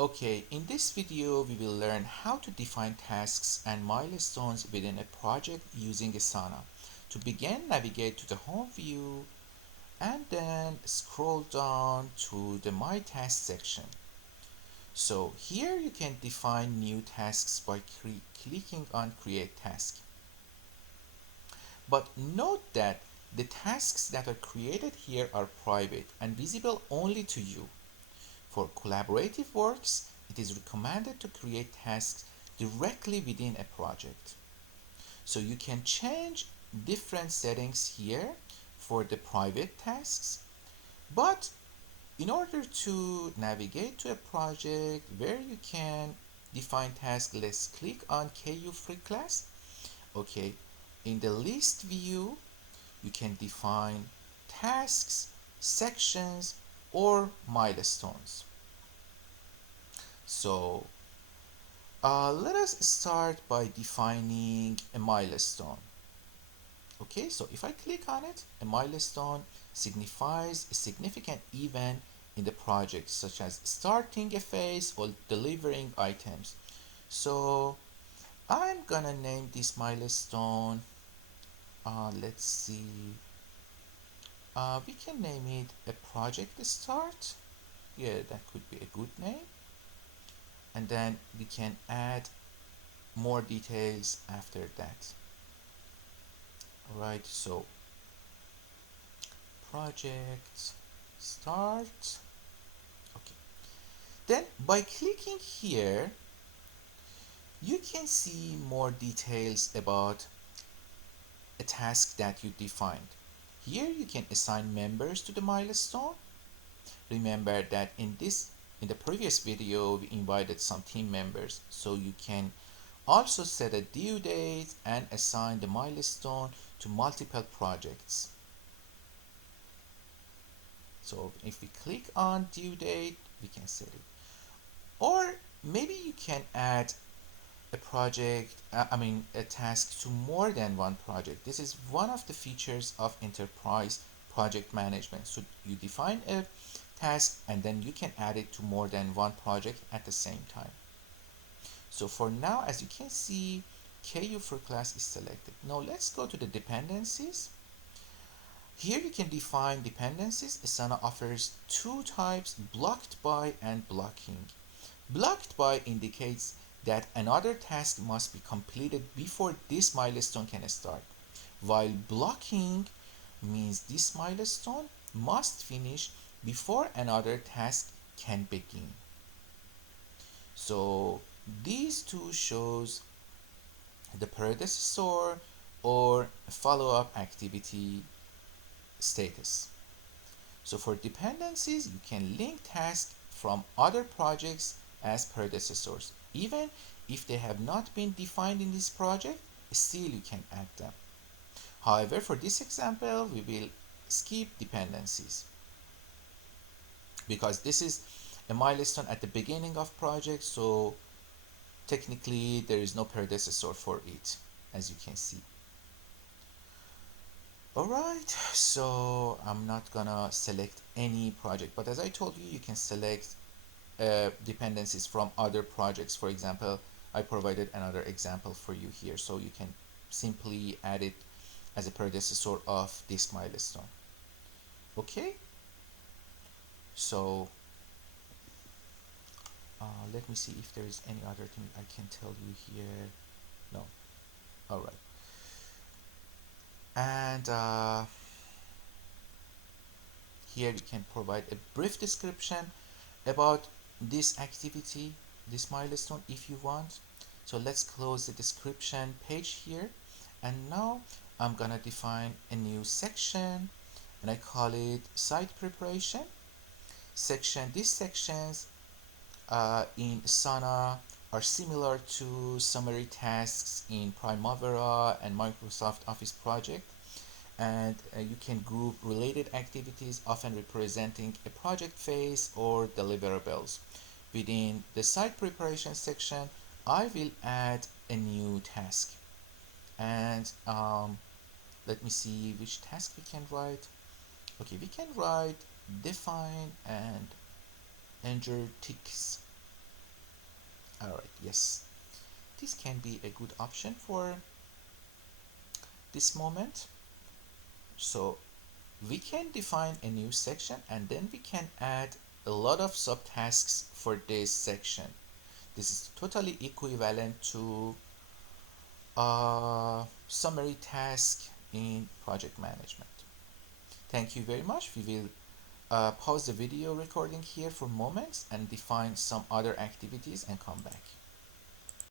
Okay, in this video we will learn how to define tasks and milestones within a project using Asana. To begin, navigate to the home view and then scroll down to the My Tasks section. So here you can define new tasks by clicking on Create Task. But note that the tasks that are created here are private and visible only to you. For collaborative works, it is recommended to create tasks directly within a project. So you can change different settings here for the private tasks, but in order to navigate to a project where you can define tasks, let's click on KU free class. Okay, in the list view, you can define tasks, sections, or milestones. So let us start by defining a milestone. Okay, so if I click on it, a milestone signifies a significant event in the project, such as starting a phase or delivering items. So I'm gonna name this milestone, let's see, we can name it a project start. Yeah, that could be a good name. And then we can add more details after that. Right, so project start. Okay, then by clicking here you can see more details about a task that you defined. Here you can assign members to the milestone. Remember that in the previous video we invited some team members, so you can also set a due date and assign the milestone to multiple projects. So if we click on due date, we can set it. Or maybe you can add a task to more than one project. This is one of the features of enterprise project management. So you define a task and then you can add it to more than one project at the same time. So for now, as you can see, KU for class is selected. Now let's go to the dependencies. Here you can define dependencies. Asana offers two types, blocked by and blocking. Blocked by indicates that another task must be completed before this milestone can start, while blocking means this milestone must finish before another task can begin. So these two shows the predecessor or follow-up activity status. So for dependencies, you can link tasks from other projects as predecessors. Even if they have not been defined in this project, still you can add them. However, for this example, we will skip dependencies because this is a milestone at the beginning of project, so technically there is no predecessor for it, as you can see. Alright, so I'm not gonna select any project, but as I told you, you can select dependencies from other projects. For example, I provided another example for you here, so you can simply add it as a predecessor of this milestone. Okay, so let me see if there is any other thing I can tell you here. No. All right. And here you can provide a brief description about this activity, this milestone, if you want. So let's close the description page here, and now I'm gonna define a new section and I call it site preparation section. These sections in Asana are similar to summary tasks in Primavera and Microsoft Office project, and you can group related activities often representing a project phase or deliverables. Within the site preparation section, I will add a new task, and let me see which task we can write. Okay, we can write define and enter ticks. All right, yes, this can be a good option for this moment. So we can define a new section and then we can add a lot of subtasks for this section. This is totally equivalent to a summary task in project management. Thank you very much. We will pause the video recording here for moments and define some other activities and come back.